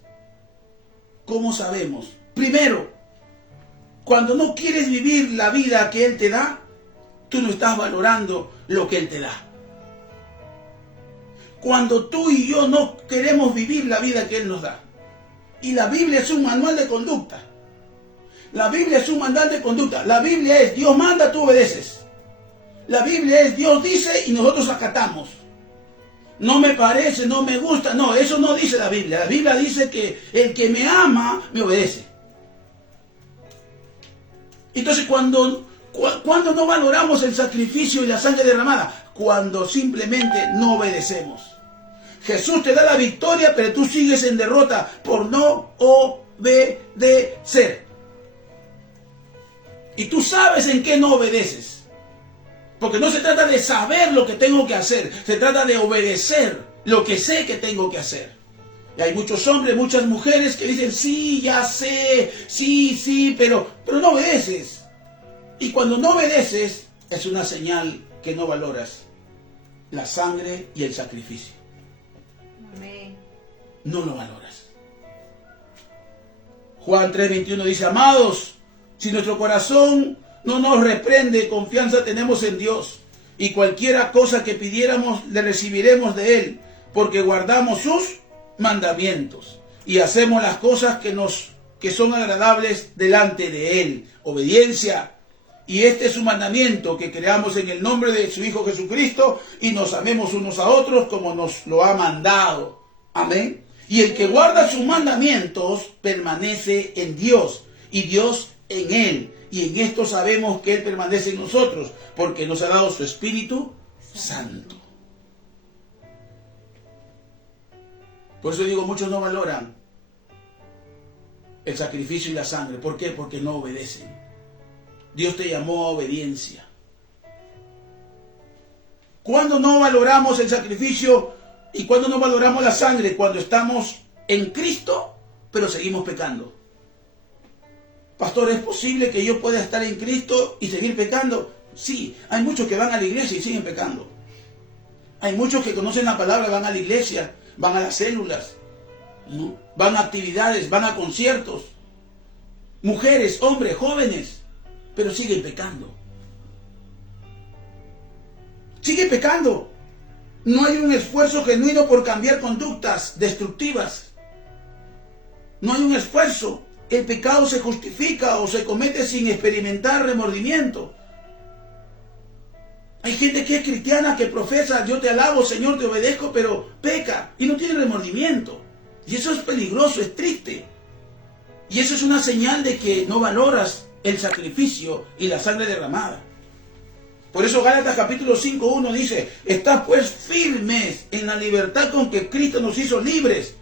¿Cómo sabemos? Primero, cuando no quieres vivir la vida que Él te da, tú no estás valorando lo que Él te da. Cuando tú y yo no queremos vivir la vida que Él nos da. Y la Biblia es un manual de conducta. La Biblia es un manual de conducta. La Biblia es Dios manda, tú obedeces. La Biblia es Dios dice y nosotros acatamos. No me parece, no me gusta. No, eso no dice la Biblia. La Biblia dice que el que me ama, me obedece. Entonces, cuando no valoramos el sacrificio y la sangre derramada, cuando simplemente no obedecemos. Jesús te da la victoria, pero tú sigues en derrota por no obedecer. Y tú sabes en qué no obedeces. Porque no se trata de saber lo que tengo que hacer, se trata de obedecer lo que sé que tengo que hacer. Y hay muchos hombres, muchas mujeres que dicen, sí, ya sé, sí, pero no obedeces. Y cuando no obedeces, es una señal que no valoras la sangre y el sacrificio. Amén. No lo valoras. Juan 3:21 dice, amados, si nuestro corazón no nos reprende, confianza tenemos en Dios. Y cualquiera cosa que pidiéramos, le recibiremos de Él, porque guardamos sus mandamientos y hacemos las cosas que son agradables delante de Él. Obediencia. Y este es su mandamiento, que creamos en el nombre de su Hijo Jesucristo y nos amemos unos a otros como nos lo ha mandado. Amén. Y el que guarda sus mandamientos permanece en Dios y Dios en él. Y en esto sabemos que Él permanece en nosotros, porque nos ha dado su Espíritu Santo. Por eso digo, muchos no valoran el sacrificio y la sangre. ¿Por qué? Porque no obedecen. Dios te llamó a obediencia. ¿Cuándo no valoramos el sacrificio y cuándo no valoramos la sangre? Cuando estamos en Cristo, pero seguimos pecando. Pastor, ¿es posible que yo pueda estar en Cristo y seguir pecando? Sí, hay muchos que van a la iglesia y siguen pecando. Hay muchos que conocen la palabra, van a la iglesia, van a las células, ¿no? Van a actividades, van a conciertos. Mujeres, hombres, jóvenes, pero siguen pecando. Sigue pecando. No hay un esfuerzo genuino por cambiar conductas destructivas. No hay un esfuerzo. El pecado se justifica o se comete sin experimentar remordimiento. Hay gente que es cristiana, que profesa, yo te alabo, Señor, te obedezco, pero peca y no tiene remordimiento. Y eso es peligroso, es triste. Y eso es una señal de que no valoras el sacrificio y la sangre derramada. Por eso Gálatas capítulo 5:1 dice, estad pues firmes en la libertad con que Cristo nos hizo libres.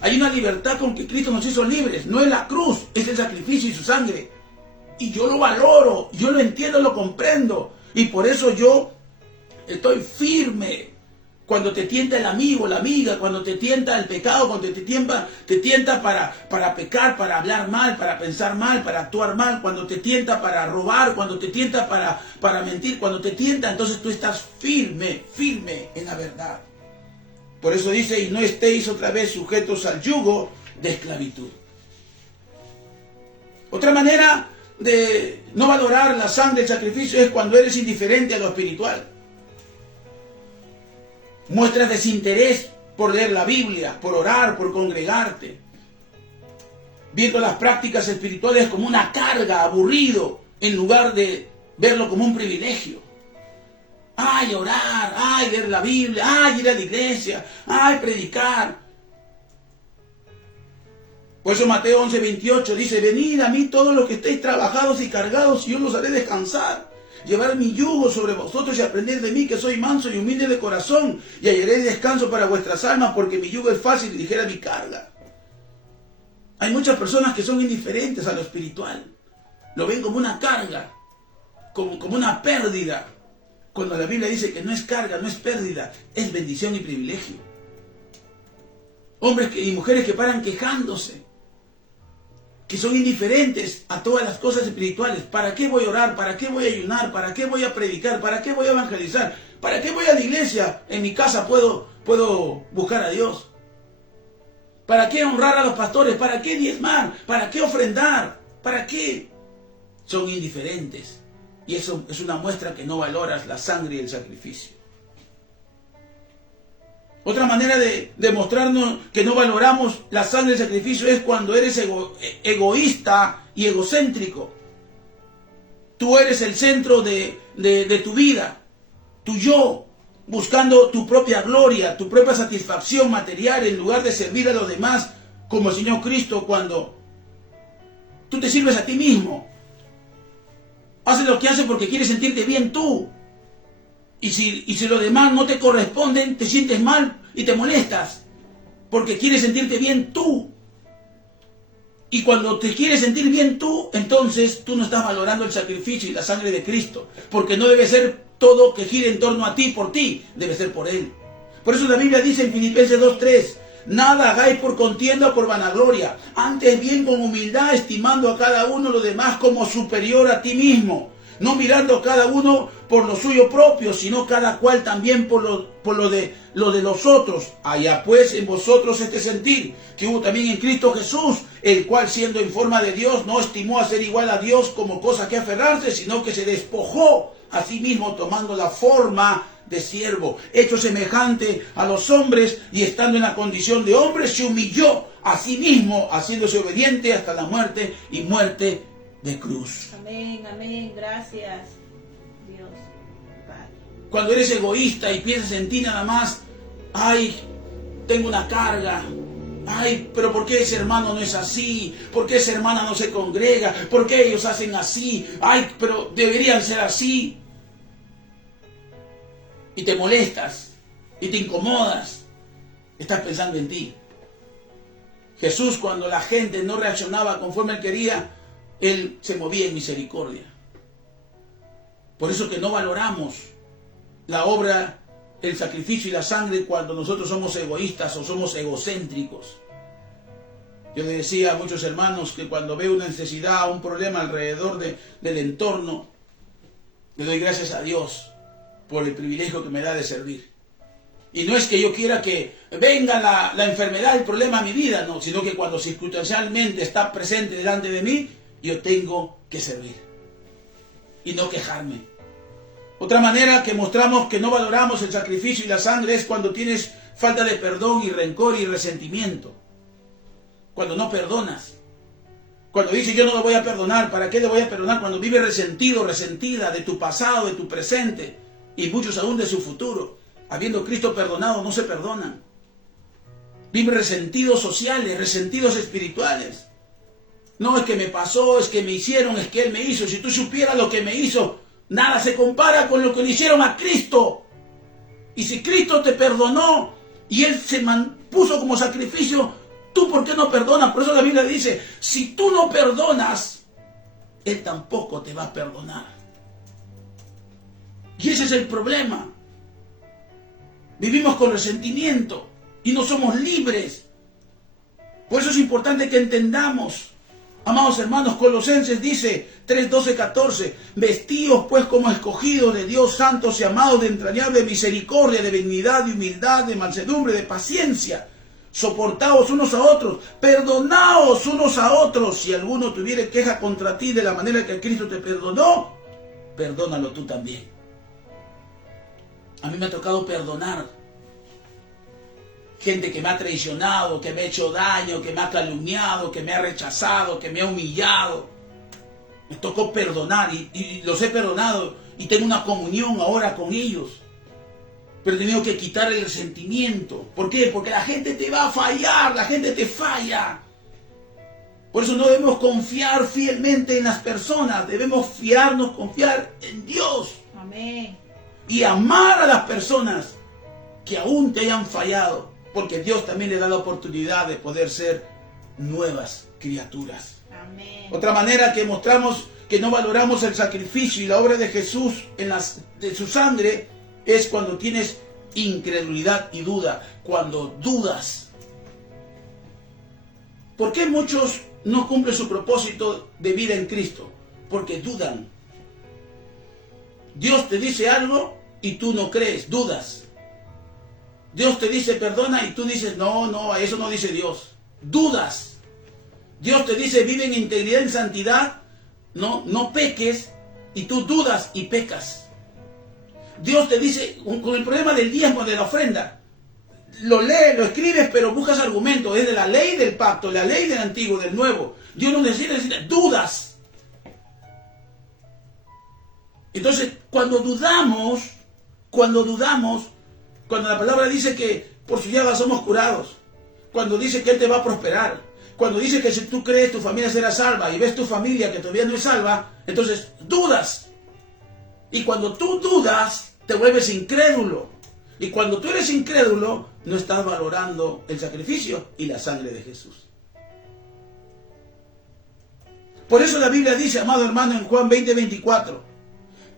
Hay una libertad con que Cristo nos hizo libres. No es la cruz, es el sacrificio y su sangre. Y yo lo valoro, yo lo entiendo, lo comprendo. Y por eso yo estoy firme. Cuando te tienta el amigo, la amiga, cuando te tienta el pecado, cuando te tienta para pecar, para hablar mal, para pensar mal, para actuar mal, cuando te tienta para robar, cuando te tienta para mentir, cuando te tienta, entonces tú estás firme en la verdad. Por eso dice, y no estéis otra vez sujetos al yugo de esclavitud. Otra manera de no valorar la sangre, el sacrificio, es cuando eres indiferente a lo espiritual. Muestras desinterés por leer la Biblia, por orar, por congregarte. Viendo las prácticas espirituales como una carga, aburrido, en lugar de verlo como un privilegio. Ay, orar, ay, leer la Biblia, ay, ir a la iglesia, ay, predicar. Por eso Mateo 11:28 dice, venid a mí todos los que estéis trabajados y cargados, y yo los haré descansar. Llevar mi yugo sobre vosotros y aprender de mí, que soy manso y humilde de corazón, y hallaré descanso para vuestras almas, porque mi yugo es fácil y ligera mi carga. Hay muchas personas que son indiferentes a lo espiritual. Lo ven como una carga, como una pérdida. Cuando la Biblia dice que no es carga, no es pérdida, es bendición y privilegio. Hombres y mujeres que paran quejándose, que son indiferentes a todas las cosas espirituales. ¿Para qué voy a orar? ¿Para qué voy a ayunar? ¿Para qué voy a predicar? ¿Para qué voy a evangelizar? ¿Para qué voy a la iglesia? En mi casa puedo buscar a Dios. ¿Para qué honrar a los pastores? ¿Para qué diezmar? ¿Para qué ofrendar? ¿Para qué? Son indiferentes. Y eso es una muestra que no valoras la sangre y el sacrificio. Otra manera de demostrarnos que no valoramos la sangre y el sacrificio es cuando eres egoísta y egocéntrico. Tú eres el centro de tu vida, tu yo, buscando tu propia gloria, tu propia satisfacción material en lugar de servir a los demás como el Señor Cristo. Cuando tú te sirves a ti mismo, haces lo que haces porque quieres sentirte bien tú. Y si los demás no te corresponden, te sientes mal y te molestas, porque quieres sentirte bien tú. Y cuando te quieres sentir bien tú, entonces tú no estás valorando el sacrificio y la sangre de Cristo, porque no debe ser todo que gire en torno a ti, por ti, debe ser por Él. Por eso la Biblia dice en Filipenses 2:3, nada hagáis por contienda o por vanagloria, antes bien con humildad, estimando a cada uno lo demás como superior a ti mismo, no mirando cada uno por lo suyo propio, sino cada cual también por lo de los otros. Allá pues en vosotros este sentir, que hubo también en Cristo Jesús, el cual siendo en forma de Dios, no estimó a ser igual a Dios como cosa que aferrarse, sino que se despojó a sí mismo, tomando la forma de siervo, hecho semejante a los hombres, y estando en la condición de hombre, se humilló a sí mismo, haciéndose obediente hasta la muerte y muerte de cruz. Amén, amén, gracias, Dios, Padre. Cuando eres egoísta y piensas en ti nada más, ay, tengo una carga, ay, pero ¿por qué ese hermano no es así? ¿Por qué esa hermana no se congrega? ¿Por qué ellos hacen así? Ay, pero deberían ser así. Y te molestas, y te incomodas, estás pensando en ti. Jesús, cuando la gente no reaccionaba conforme Él quería, Él se movía en misericordia. Por eso que no valoramos la obra, el sacrificio y la sangre cuando nosotros somos egoístas o somos egocéntricos. Yo le decía a muchos hermanos que cuando veo una necesidad, un problema alrededor del entorno, le doy gracias a Dios por el privilegio que me da de servir. Y no es que yo quiera que venga la enfermedad, el problema a mi vida, no, sino que cuando circunstancialmente está presente delante de mí, yo tengo que servir y no quejarme. Otra manera que mostramos que no valoramos el sacrificio y la sangre es cuando tienes falta de perdón y rencor y resentimiento. Cuando no perdonas. Cuando dices yo no lo voy a perdonar, ¿para qué le voy a perdonar? Cuando vives resentido, resentida de tu pasado, de tu presente y muchos aún de su futuro. Habiendo Cristo perdonado, no se perdonan. Viven resentidos sociales, resentidos espirituales. No, es que me pasó, es que me hicieron, es que Él me hizo. Si tú supieras lo que me hizo, nada se compara con lo que le hicieron a Cristo. Y si Cristo te perdonó y Él se puso como sacrificio, ¿tú por qué no perdonas? Por eso la Biblia dice, si tú no perdonas, Él tampoco te va a perdonar. Y ese es el problema. Vivimos con resentimiento y no somos libres. Por eso es importante que entendamos. Amados hermanos, Colosenses dice 3, 12, 14, vestíos pues como escogidos de Dios, santos y amados, de entrañable misericordia, de benignidad, de humildad, de mansedumbre, de paciencia. Soportaos unos a otros, perdonaos unos a otros. Si alguno tuviere queja contra ti de la manera que Cristo te perdonó, perdónalo tú también. A mí me ha tocado perdonar gente que me ha traicionado, que me ha hecho daño, que me ha calumniado, que me ha rechazado, que me ha humillado. Me tocó perdonar y los he perdonado y tengo una comunión ahora con ellos. Pero he tenido que quitar el resentimiento. ¿Por qué? Porque la gente te va a fallar, la gente te falla. Por eso no debemos confiar fielmente en las personas, debemos confiar en Dios. Amén. Y amar a las personas que aún te hayan fallado, porque Dios también le da la oportunidad de poder ser nuevas criaturas. Amén. Otra manera que mostramos que no valoramos el sacrificio y la obra de Jesús de su sangre es cuando tienes incredulidad y duda, cuando dudas. ¿Por qué muchos no cumplen su propósito de vida en Cristo? Porque dudan. Dios te dice algo y tú no crees, dudas. Dios te dice perdona y tú dices no, eso no dice Dios. Dudas. Dios te dice vive en integridad, en santidad, no peques, y tú dudas y pecas. Dios te dice, con el problema del diezmo, de la ofrenda, lo lees, lo escribes, pero buscas argumentos. Es de la ley del pacto, la ley del antiguo, del nuevo. Dios no necesita dudas. Entonces, cuando la palabra dice que por su llaga somos curados, cuando dice que Él te va a prosperar, cuando dice que si tú crees tu familia será salva y ves tu familia que todavía no es salva, entonces dudas. Y cuando tú dudas, te vuelves incrédulo. Y cuando tú eres incrédulo, no estás valorando el sacrificio y la sangre de Jesús. Por eso la Biblia dice, amado hermano, en Juan 20, 24,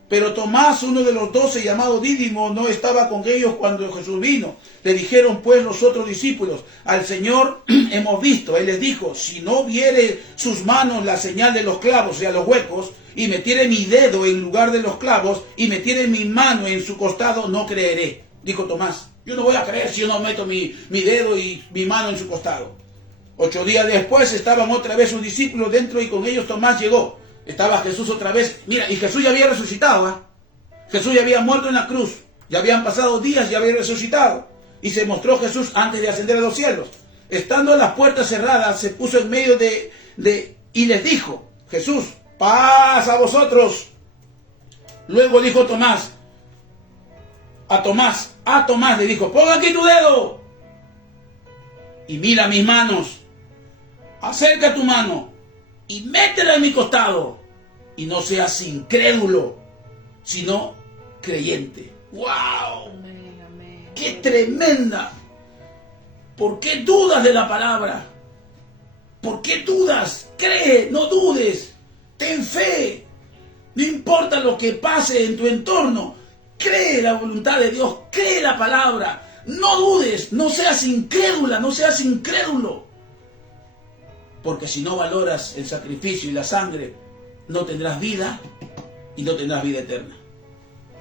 pero Tomás, uno de los 12, llamado Dídimo, no estaba con ellos cuando Jesús vino. Le dijeron pues los otros discípulos, al Señor hemos visto. Él les dijo, si no viere sus manos la señal de los clavos, o sea, los huecos, y metiere mi dedo en lugar de los clavos, y metiere mi mano en su costado, no creeré. Dijo Tomás, yo no voy a creer si yo no meto mi dedo y mi mano en su costado. 8 días después estaban otra vez sus discípulos dentro y con ellos Tomás llegó. Estaba Jesús otra vez. Mira, y Jesús ya había resucitado. Jesús ya había muerto en la cruz. Ya habían pasado días y había resucitado. Y se mostró Jesús antes de ascender a los cielos. Estando las puertas cerradas, se puso en medio y les dijo, Jesús, paz a vosotros. Luego dijo a Tomás le dijo, pon aquí tu dedo y mira mis manos. Acerca tu mano y métela en mi costado, y no seas incrédulo, sino creyente. ¡Wow! Amén, amén. ¡Qué tremenda! ¿Por qué dudas de la palabra? ¿Por qué dudas? Cree, no dudes. Ten fe. No importa lo que pase en tu entorno. Cree la voluntad de Dios. Cree la palabra. No dudes. No seas incrédula. No seas incrédulo. Porque si no valoras el sacrificio y la sangre, no tendrás vida y no tendrás vida eterna.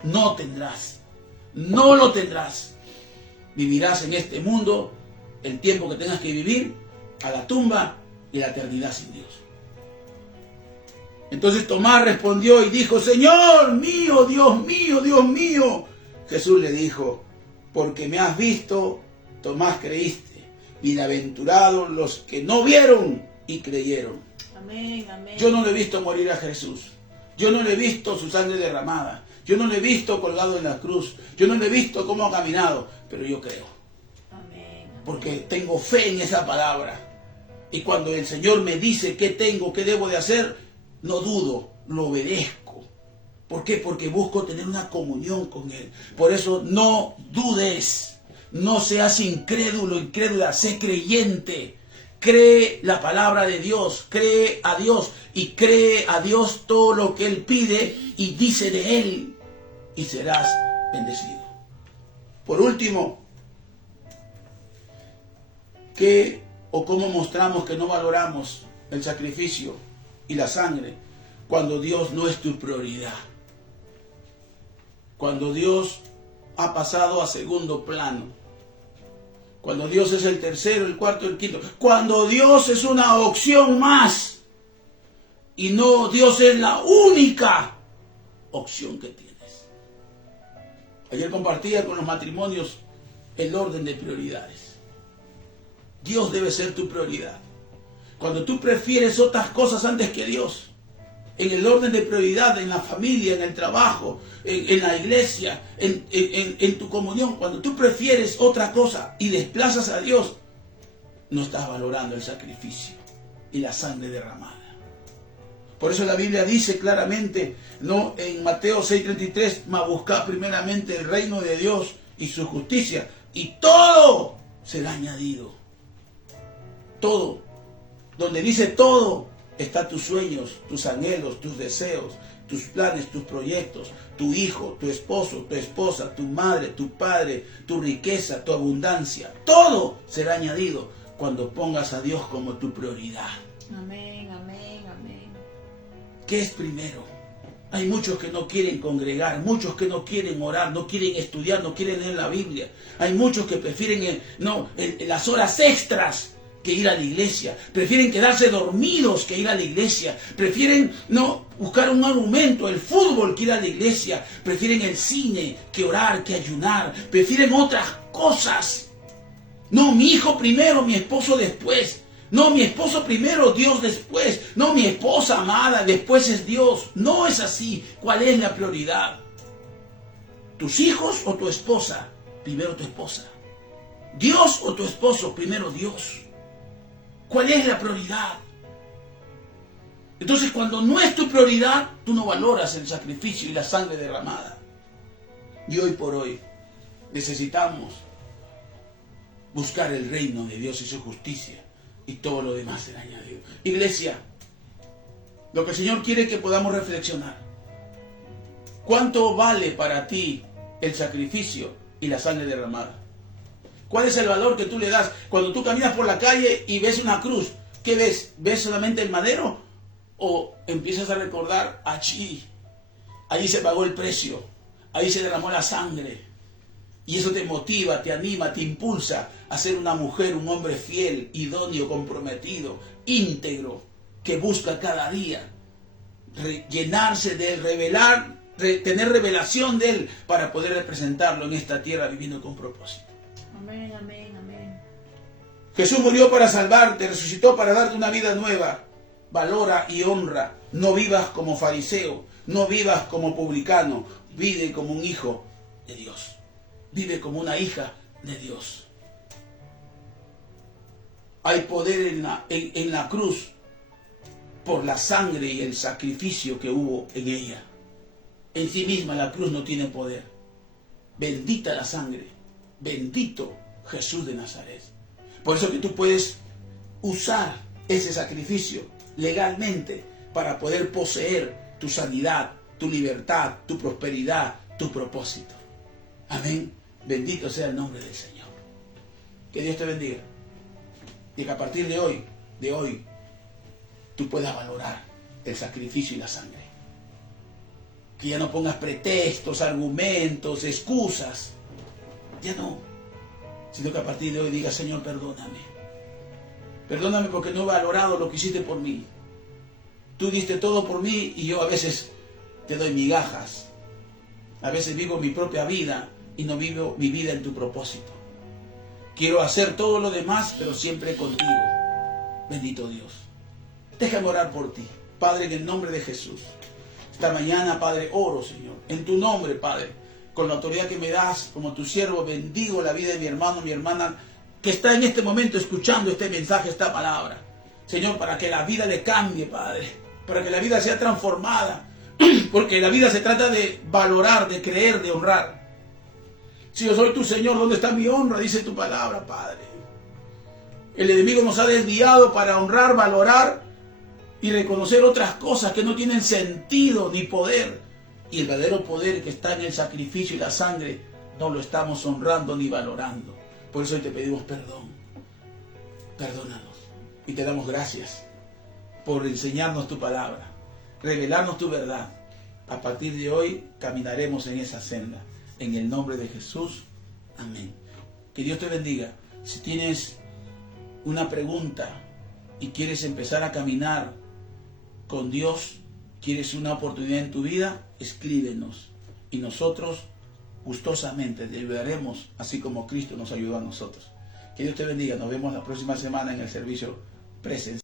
No tendrás. No lo tendrás. Vivirás en este mundo el tiempo que tengas que vivir, a la tumba y la eternidad sin Dios. Entonces Tomás respondió y dijo: Señor mío, Dios mío, Dios mío. Jesús le dijo: porque me has visto, Tomás, creíste. Bienaventurados los que no vieron y creyeron. Amén, amén. Yo no le he visto morir a Jesús. Yo no le he visto su sangre derramada. Yo no le he visto colgado en la cruz. Yo no le he visto cómo ha caminado. Pero yo creo. Amén. Porque tengo fe en esa palabra. Y cuando el Señor me dice qué tengo, qué debo de hacer, no dudo, lo obedezco. ¿Por qué? Porque busco tener una comunión con Él. Por eso no dudes. No seas incrédulo, incrédula, sé creyente. Cree la palabra de Dios, cree a Dios y cree a Dios todo lo que Él pide y dice de Él y serás bendecido. Por último, ¿qué o cómo mostramos que no valoramos el sacrificio y la sangre cuando Dios no es tu prioridad? Cuando Dios ha pasado a segundo plano. Cuando Dios es el tercero, el cuarto, el quinto. Cuando Dios es una opción más. Y no, Dios es la única opción que tienes. Ayer compartía con los matrimonios el orden de prioridades. Dios debe ser tu prioridad. Cuando tú prefieres otras cosas antes que Dios, en el orden de prioridad, en la familia, en el trabajo, en la iglesia, en tu comunión, cuando tú prefieres otra cosa y desplazas a Dios, no estás valorando el sacrificio y la sangre derramada. Por eso la Biblia dice claramente, ¿no?, en Mateo 6:33, mas buscad primeramente el reino de Dios y su justicia, y todo será añadido. Todo. Donde dice todo, están tus sueños, tus anhelos, tus deseos, tus planes, tus proyectos, tu hijo, tu esposo, tu esposa, tu madre, tu padre, tu riqueza, tu abundancia. Todo será añadido cuando pongas a Dios como tu prioridad. Amén, amén, amén. ¿Qué es primero? Hay muchos que no quieren congregar, muchos que no quieren orar, no quieren estudiar, no quieren leer la Biblia. Hay muchos que prefieren las horas extras que ir a la iglesia, prefieren quedarse dormidos que ir a la iglesia, prefieren buscar un argumento, el fútbol que ir a la iglesia, prefieren el cine que orar, que ayunar, prefieren otras cosas. No, mi hijo primero, mi esposo después. No, mi esposo primero, Dios después. No, mi esposa amada, después es Dios. No es así. ¿Cuál es la prioridad? ¿Tus hijos o tu esposa? Primero tu esposa. ¿Dios o tu esposo? Primero Dios. ¿Cuál es la prioridad? Entonces, cuando no es tu prioridad, tú no valoras el sacrificio y la sangre derramada. Y hoy por hoy necesitamos buscar el reino de Dios y su justicia, y todo lo demás será añadido. Iglesia, lo que el Señor quiere es que podamos reflexionar. ¿Cuánto vale para ti el sacrificio y la sangre derramada? ¿Cuál es el valor que tú le das? Cuando tú caminas por la calle y ves una cruz, ¿qué ves? ¿Ves solamente el madero? ¿O empiezas a recordar allí se pagó el precio, ahí se derramó la sangre? Y eso te motiva, te anima, te impulsa a ser una mujer, un hombre fiel, idóneo, comprometido, íntegro, que busca cada día llenarse de Él, tener revelación de Él para poder representarlo en esta tierra viviendo con propósito. Amén, amén, amén. Jesús murió para salvarte, resucitó para darte una vida nueva. Valora y honra. No vivas como fariseo, no vivas como publicano, vive como un hijo de Dios. Vive como una hija de Dios. Hay poder en la cruz por la sangre y el sacrificio que hubo en ella. En sí misma la cruz no tiene poder. Bendita la sangre. Bendito Jesús de Nazaret. Por eso que tú puedes usar ese sacrificio legalmente para poder poseer tu sanidad, tu libertad, tu prosperidad, tu propósito. Amén. Bendito sea el nombre del Señor. Que Dios te bendiga. Y que a partir de hoy, tú puedas valorar el sacrificio y la sangre. Que ya no pongas pretextos, argumentos, excusas. Ya no. Sino que a partir de hoy digas, Señor, perdóname. Perdóname porque no he valorado lo que hiciste por mí. Tú diste todo por mí y yo a veces te doy migajas. A veces vivo mi propia vida y no vivo mi vida en tu propósito. Quiero hacer todo lo demás, pero siempre contigo. Bendito Dios. Déjame orar por ti. Padre, en el nombre de Jesús. Esta mañana, Padre, oro, Señor. En tu nombre, Padre. Con la autoridad que me das, como tu siervo, bendigo la vida de mi hermano, mi hermana, que está en este momento escuchando este mensaje, esta palabra. Señor, para que la vida le cambie, Padre. Para que la vida sea transformada. Porque la vida se trata de valorar, de creer, de honrar. Si yo soy tu Señor, ¿dónde está mi honra? Dice tu palabra, Padre. El enemigo nos ha desviado para honrar, valorar y reconocer otras cosas que no tienen sentido ni poder. Y el verdadero poder que está en el sacrificio y la sangre no lo estamos honrando ni valorando. Por eso hoy te pedimos perdón. Perdónanos. Y te damos gracias por enseñarnos tu palabra, revelarnos tu verdad. A partir de hoy caminaremos en esa senda. En el nombre de Jesús. Amén. Que Dios te bendiga. Si tienes una pregunta y quieres empezar a caminar con Dios, quieres una oportunidad en tu vida, escríbenos. Y nosotros gustosamente te ayudaremos, así como Cristo nos ayudó a nosotros. Que Dios te bendiga. Nos vemos la próxima semana en el servicio presencial.